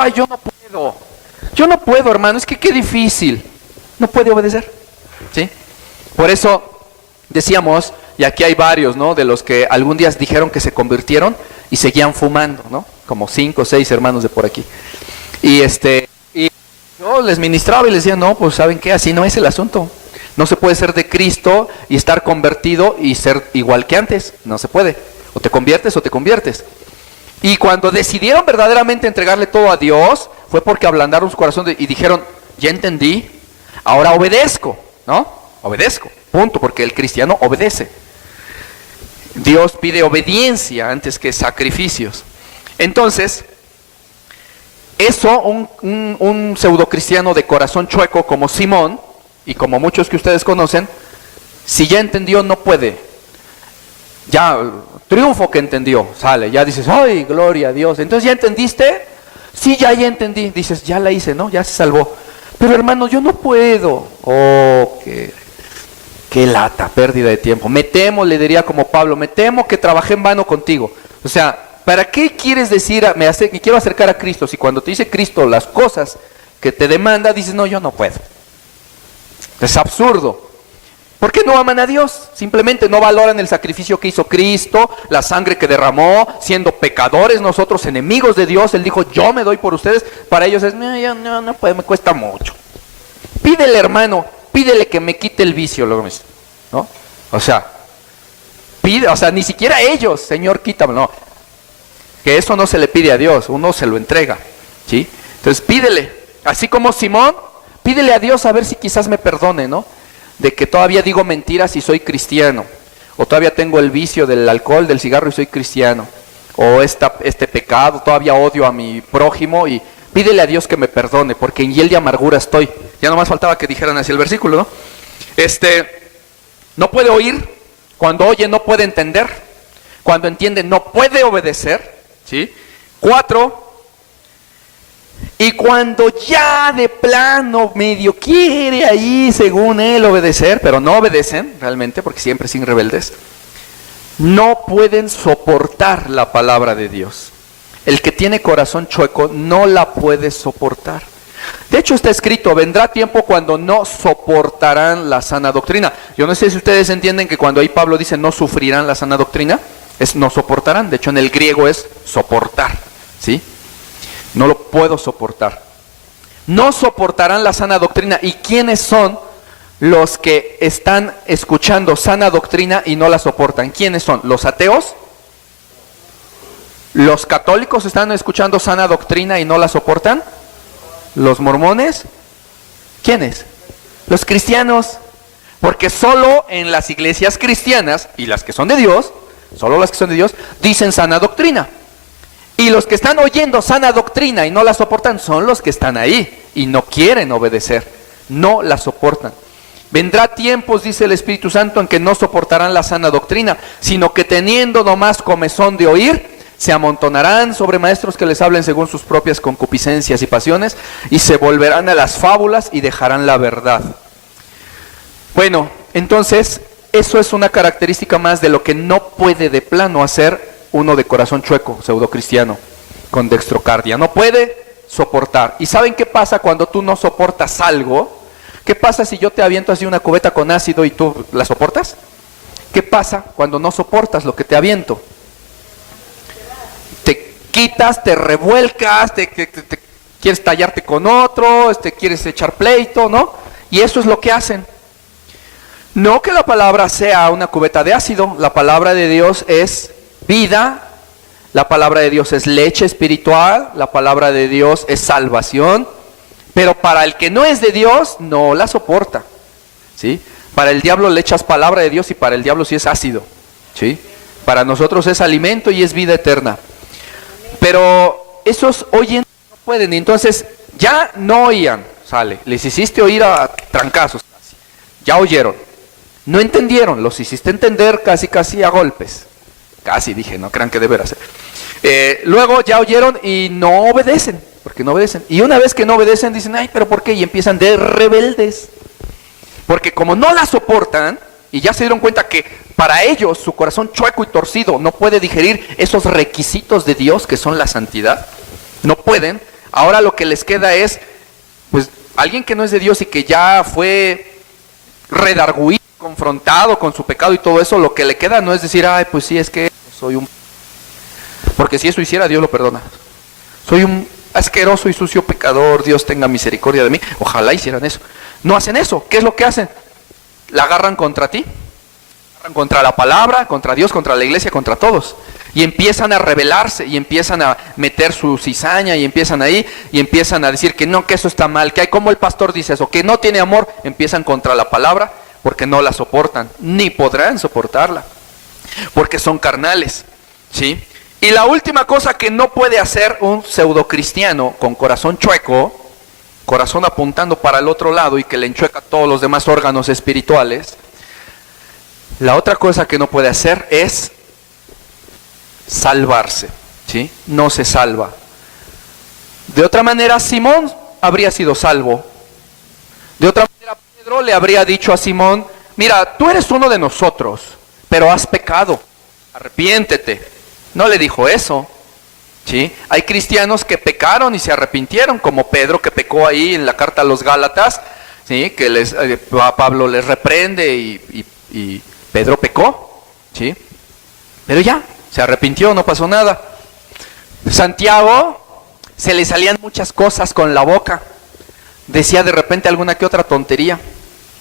no puedo, hermano, es que qué difícil. No puede obedecer, ¿sí? Por eso decíamos, y aquí hay varios, ¿no? De los que algún día dijeron que se convirtieron y seguían fumando, ¿no? Como 5 o 6 hermanos de por aquí. Y yo les ministraba y les decía, no, pues ¿saben qué? Así no es el asunto. No se puede ser de Cristo y estar convertido y ser igual que antes. No se puede. O te conviertes o te conviertes. Y cuando decidieron verdaderamente entregarle todo a Dios, fue porque ablandaron su corazón y dijeron, ya entendí, ahora obedezco, ¿no? Obedezco, punto, porque el cristiano obedece. Dios pide obediencia antes que sacrificios. Entonces, eso, un pseudo cristiano de corazón chueco como Simón, y como muchos que ustedes conocen, si ya entendió, no puede. Ya, triunfo que entendió, sale, ya dices, ¡ay, gloria a Dios! Entonces, ¿ya entendiste? Sí, ya entendí. Dices, ya la hice, ¿no? Ya se salvó. Pero hermano, yo no puedo. Oh, qué lata, pérdida de tiempo. Me temo, le diría como Pablo, me temo que trabajé en vano contigo. O sea, ¿para qué quieres decir, me quiero acercar a Cristo? Si cuando te dice Cristo las cosas que te demanda, dices, no, yo no puedo. Es absurdo. ¿Por qué no aman a Dios? Simplemente no valoran el sacrificio que hizo Cristo, la sangre que derramó, siendo pecadores nosotros, enemigos de Dios. Él dijo, yo me doy por ustedes. Para ellos es, no puede, me cuesta mucho. Pídele, hermano, pídele que me quite el vicio, ¿no? O sea, ni siquiera ellos, Señor, quítame, no. Que eso no se le pide a Dios, uno se lo entrega, ¿sí? Entonces pídele, así como Simón, pídele a Dios a ver si quizás me perdone, ¿no? De que todavía digo mentiras y soy cristiano, o todavía tengo el vicio del alcohol, del cigarro y soy cristiano, o este pecado, todavía odio a mi prójimo, y pídele a Dios que me perdone, porque en hiel de amargura estoy. Ya nomás faltaba que dijeran así el versículo, ¿no? No puede oír, cuando oye no puede entender, cuando entiende no puede obedecer, ¿sí? 4, y cuando ya de plano medio quiere ahí, según él, obedecer, pero no obedecen realmente, porque siempre sin rebeldes, no pueden soportar la palabra de Dios. El que tiene corazón chueco no la puede soportar. De hecho está escrito, vendrá tiempo cuando no soportarán la sana doctrina. Yo no sé si ustedes entienden que cuando ahí Pablo dice no sufrirán la sana doctrina, es no soportarán. De hecho en el griego es soportar, ¿sí? No lo puedo soportar. No soportarán la sana doctrina. ¿Y quiénes son los que están escuchando sana doctrina y no la soportan? ¿Quiénes son? ¿Los ateos? ¿Los católicos están escuchando sana doctrina y no la soportan? ¿Los mormones? ¿Quiénes? Los cristianos. Porque solo en las iglesias cristianas, y las que son de Dios, solo las que son de Dios, dicen sana doctrina. Y los que están oyendo sana doctrina y no la soportan son los que están ahí y no quieren obedecer, no la soportan. Vendrá tiempos, dice el Espíritu Santo, en que no soportarán la sana doctrina, sino que teniendo nomás comezón de oír, se amontonarán sobre maestros que les hablen según sus propias concupiscencias y pasiones, y se volverán a las fábulas y dejarán la verdad. Bueno, entonces, eso es una característica más de lo que no puede de plano hacer uno de corazón chueco, pseudocristiano, con dextrocardia. No puede soportar. ¿Y saben qué pasa cuando tú no soportas algo? ¿Qué pasa si yo te aviento así una cubeta con ácido y tú la soportas? ¿Qué pasa cuando no soportas lo que te aviento? Te quitas, te revuelcas, te quieres tallarte con otro, quieres echar pleito, ¿no? Y eso es lo que hacen. No que la palabra sea una cubeta de ácido, la palabra de Dios es vida, la palabra de Dios es leche espiritual, la palabra de Dios es salvación, pero para el que no es de Dios no la soporta, ¿sí? Para el diablo le echas palabra de Dios y para el diablo sí es ácido, ¿sí? Para nosotros es alimento y es vida eterna. Pero esos oyen no pueden, y entonces ya no oían, sale, les hiciste oír a trancazos, ya oyeron, no entendieron, los hiciste entender casi a golpes. Casi dije, no crean que de veras. Luego ya oyeron y no obedecen, porque no obedecen. Y una vez que no obedecen dicen, ay, pero ¿por qué? Y empiezan de rebeldes. Porque como no la soportan, y ya se dieron cuenta que para ellos su corazón chueco y torcido no puede digerir esos requisitos de Dios que son la santidad, no pueden, ahora lo que les queda es, pues, alguien que no es de Dios y que ya fue redarguido, confrontado con su pecado y todo eso, lo que le queda no es decir, ay, pues sí, es que soy un... Porque si eso hiciera, Dios lo perdona. Soy un asqueroso y sucio pecador, Dios tenga misericordia de mí. Ojalá hicieran eso. No hacen eso. ¿Qué es lo que hacen? La agarran contra ti, agarran contra la palabra, contra Dios, contra la iglesia, contra todos. Y empiezan a rebelarse, y empiezan a meter su cizaña, y empiezan ahí, y empiezan a decir que no, que eso está mal, que hay como el pastor dice eso, que no tiene amor, empiezan contra la palabra, porque no la soportan, ni podrán soportarla, porque son carnales, ¿sí? Y la última cosa que no puede hacer un pseudocristiano con corazón chueco, corazón apuntando para el otro lado y que le enchueca todos los demás órganos espirituales, la otra cosa que no puede hacer es salvarse, ¿sí? No se salva. De otra manera, Simón habría sido salvo. De otra manera, Pedro le habría dicho a Simón, mira, tú eres uno de nosotros, pero has pecado, arrepiéntete. No le dijo eso, ¿sí? Hay cristianos que pecaron y se arrepintieron, como Pedro que pecó ahí en la carta a los Gálatas, ¿sí? Que Pablo les reprende y Pedro pecó, ¿sí? Pero ya, se arrepintió, no pasó nada. Santiago, se le salían muchas cosas con la boca. Decía de repente alguna que otra tontería.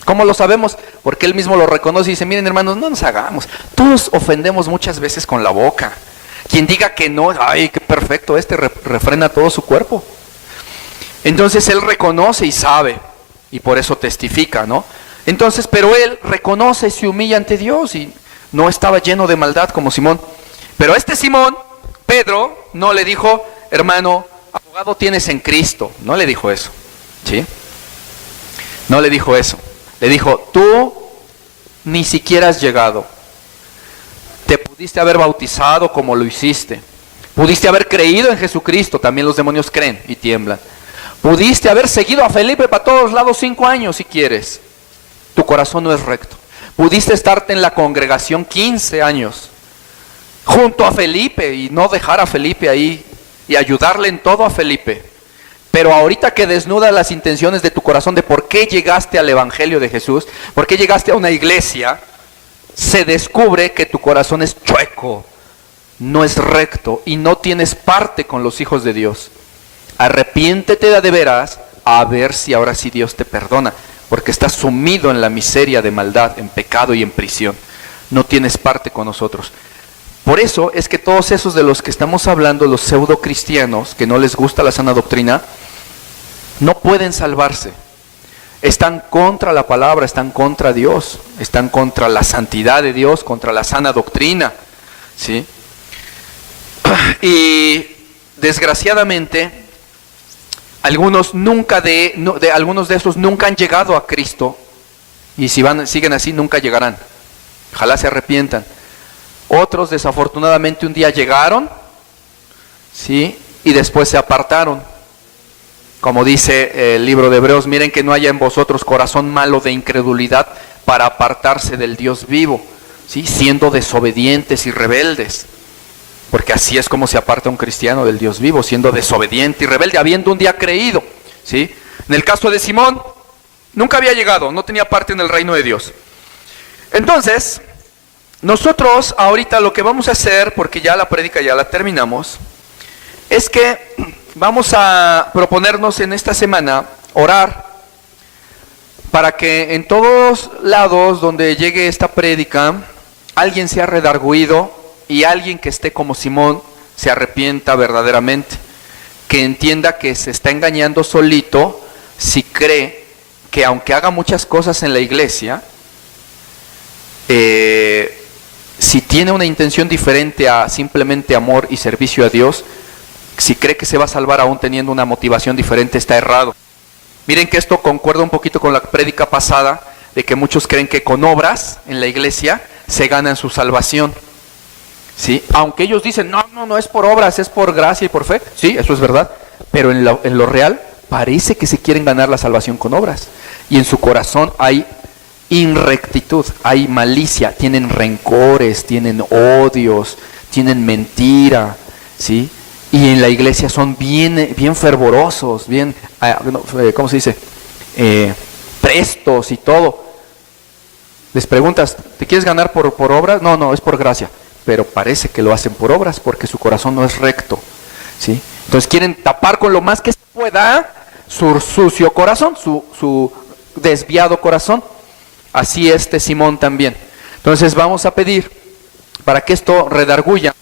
¿Cómo lo sabemos? Porque él mismo lo reconoce y dice, miren hermanos, no nos hagamos. Todos ofendemos muchas veces con la boca. Quien diga que no, ay, qué perfecto, refrena todo su cuerpo. Entonces él reconoce y sabe, y por eso testifica, ¿no? Entonces, pero él reconoce y se humilla ante Dios y no estaba lleno de maldad como Simón. Pero este Simón, Pedro, no le dijo, hermano, abogado tienes en Cristo. No le dijo eso, ¿sí? No le dijo eso. Le dijo, tú ni siquiera has llegado. Te pudiste haber bautizado como lo hiciste. Pudiste haber creído en Jesucristo. También los demonios creen y tiemblan. Pudiste haber seguido a Felipe para todos lados 5 años si quieres. Tu corazón no es recto. Pudiste estarte en la congregación 15 años junto a Felipe y no dejar a Felipe ahí y ayudarle en todo a Felipe. Pero ahorita que desnudas las intenciones de tu corazón de por qué llegaste al Evangelio de Jesús, por qué llegaste a una iglesia, se descubre que tu corazón es chueco, no es recto y no tienes parte con los hijos de Dios. Arrepiéntete de veras, a ver si ahora sí Dios te perdona, porque estás sumido en la miseria de maldad, en pecado y en prisión. No tienes parte con nosotros. Por eso es que todos esos de los que estamos hablando, los pseudo cristianos, que no les gusta la sana doctrina, no pueden salvarse. Están contra la palabra, están contra Dios, están contra la santidad de Dios, contra la sana doctrina, ¿sí? Y desgraciadamente, algunos de esos nunca han llegado a Cristo, y si siguen así nunca llegarán. Ojalá se arrepientan. Otros desafortunadamente un día llegaron, ¿sí? Y después se apartaron. Como dice el libro de Hebreos, miren que no haya en vosotros corazón malo de incredulidad para apartarse del Dios vivo, ¿sí? Siendo desobedientes y rebeldes. Porque así es como se aparta un cristiano del Dios vivo, siendo desobediente y rebelde, habiendo un día creído, ¿sí? En el caso de Simón, nunca había llegado, no tenía parte en el reino de Dios. Entonces, nosotros ahorita lo que vamos a hacer, porque ya la prédica ya la terminamos, es que vamos a proponernos en esta semana orar para que en todos lados donde llegue esta prédica, alguien sea redarguido y alguien que esté como Simón se arrepienta verdaderamente, que entienda que se está engañando solito si cree que aunque haga muchas cosas en la iglesia, si tiene una intención diferente a simplemente amor y servicio a Dios, si cree que se va a salvar aún teniendo una motivación diferente, está errado. Miren que esto concuerda un poquito con la prédica pasada, de que muchos creen que con obras en la iglesia se ganan su salvación, ¿sí? Aunque ellos dicen, no es por obras, es por gracia y por fe. Sí, eso es verdad, pero en lo real parece que se quieren ganar la salvación con obras. Y en su corazón hay inrectitud, hay malicia, tienen rencores, tienen odios, tienen mentira, ¿sí? Y en la iglesia son bien fervorosos, bien, ¿cómo se dice? Prestos y todo. Les preguntas, ¿te quieres ganar por obras? No, es por gracia. Pero parece que lo hacen por obras porque su corazón no es recto, ¿sí? Entonces quieren tapar con lo más que se pueda su sucio corazón, su desviado corazón. Así Simón también. Entonces vamos a pedir para que esto redarguya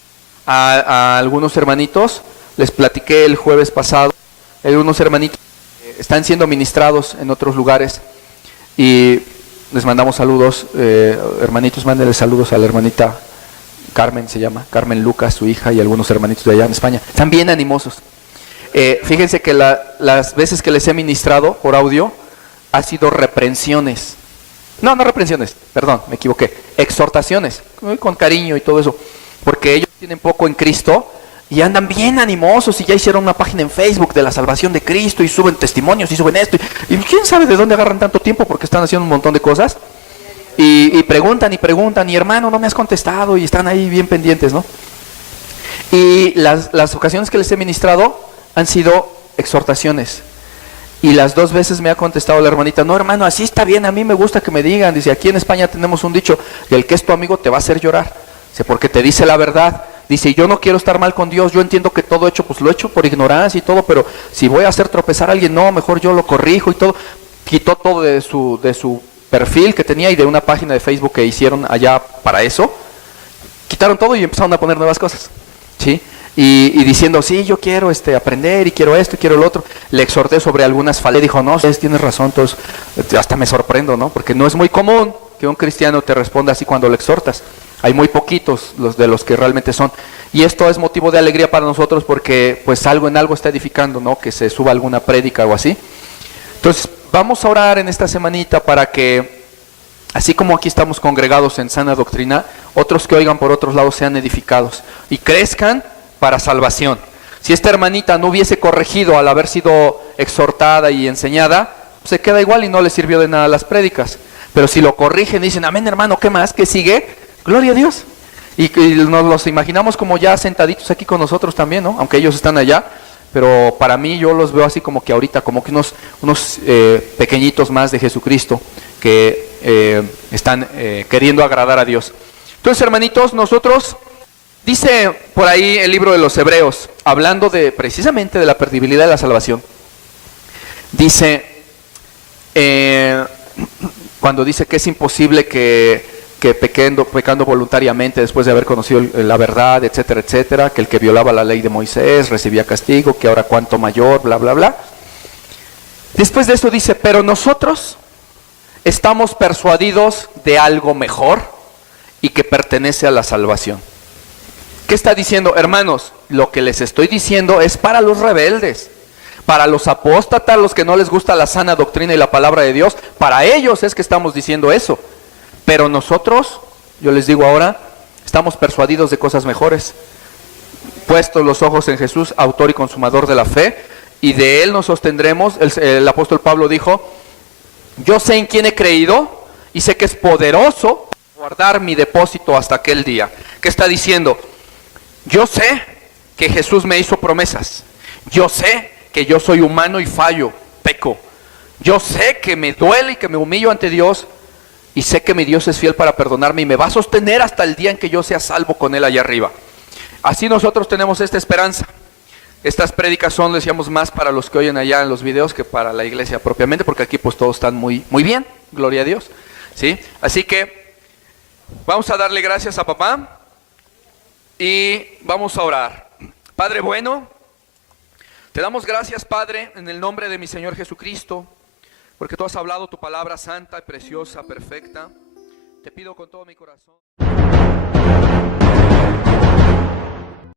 a algunos hermanitos. Les platiqué el jueves pasado, algunos hermanitos están siendo ministrados en otros lugares y les mandamos saludos. Hermanitos, mándenle saludos a la hermanita Carmen, se llama Carmen Lucas, su hija, y algunos hermanitos de allá en España. Están bien animosos. Fíjense que las veces que les he ministrado por audio ha sido reprensiones. No reprensiones, perdón, me equivoqué. Exhortaciones, con cariño y todo eso. Porque ellos tienen poco en Cristo y andan bien animosos y ya hicieron una página en Facebook de la salvación de Cristo y suben testimonios y suben esto. Y quién sabe de dónde agarran tanto tiempo porque están haciendo un montón de cosas. Y preguntan, y hermano, no me has contestado, y están ahí bien pendientes, ¿no? Y las ocasiones que les he ministrado han sido exhortaciones. Y las 2 veces me ha contestado la hermanita, no hermano, así está bien, a mí me gusta que me digan. Dice, aquí en España tenemos un dicho, el que es tu amigo te va a hacer llorar. Dice, porque te dice la verdad. Dice, yo no quiero estar mal con Dios, yo entiendo que todo hecho, pues lo he hecho por ignorancia y todo, pero si voy a hacer tropezar a alguien, no, mejor yo lo corrijo y todo. Quitó todo de su perfil que tenía y de una página de Facebook que hicieron allá para eso. Quitaron todo y empezaron a poner nuevas cosas, ¿sí? Y diciendo, sí, yo quiero aprender y quiero esto y quiero lo otro. Le exhorté sobre algunas falencias, dijo, no, tienes razón, entonces hasta me sorprendo, ¿no? Porque no es muy común que un cristiano te responda así cuando le exhortas. Hay muy poquitos de los que realmente son. Y esto es motivo de alegría para nosotros porque pues algo en algo está edificando, ¿no? Que se suba alguna prédica o así. Entonces, vamos a orar en esta semanita para que, así como aquí estamos congregados en sana doctrina, otros que oigan por otros lados sean edificados y crezcan para salvación. Si esta hermanita no hubiese corregido al haber sido exhortada y enseñada, se queda igual y no le sirvió de nada las prédicas. Pero si lo corrigen y dicen, amén hermano, ¿qué más? ¿Qué sigue? Gloria a Dios. Y nos los imaginamos como ya sentaditos aquí con nosotros también, ¿no? Aunque ellos están allá, pero para mí yo los veo así como que ahorita, como que unos pequeñitos más de Jesucristo que están queriendo agradar a Dios. Entonces, hermanitos, nosotros, dice por ahí el libro de los Hebreos, hablando precisamente de la perdibilidad de la salvación, dice, cuando dice que es imposible que pecando voluntariamente después de haber conocido la verdad, etcétera, etcétera, que el que violaba la ley de Moisés recibía castigo, que ahora cuánto mayor, bla, bla, bla. Después de eso dice, pero nosotros estamos persuadidos de algo mejor y que pertenece a la salvación. ¿Qué está diciendo? Hermanos, lo que les estoy diciendo es para los rebeldes, para los apóstatas, los que no les gusta la sana doctrina y la palabra de Dios, para ellos es que estamos diciendo eso. Pero nosotros, yo les digo ahora, estamos persuadidos de cosas mejores, puestos los ojos en Jesús, autor y consumador de la fe, y de Él nos sostendremos. El apóstol Pablo dijo, yo sé en quién he creído, y sé que es poderoso guardar mi depósito hasta aquel día. ¿Qué está diciendo? Yo sé que Jesús me hizo promesas, yo sé que yo soy humano y fallo, peco, yo sé que me duele y que me humillo ante Dios, y sé que mi Dios es fiel para perdonarme y me va a sostener hasta el día en que yo sea salvo con Él allá arriba. Así nosotros tenemos esta esperanza. Estas prédicas son, decíamos, más para los que oyen allá en los videos que para la iglesia propiamente, porque aquí pues todos están muy bien, gloria a Dios, ¿sí? Así que vamos a darle gracias a papá y vamos a orar. Padre bueno, te damos gracias, Padre, en el nombre de mi Señor Jesucristo, porque tú has hablado tu palabra santa, preciosa, perfecta. Te pido con todo mi corazón.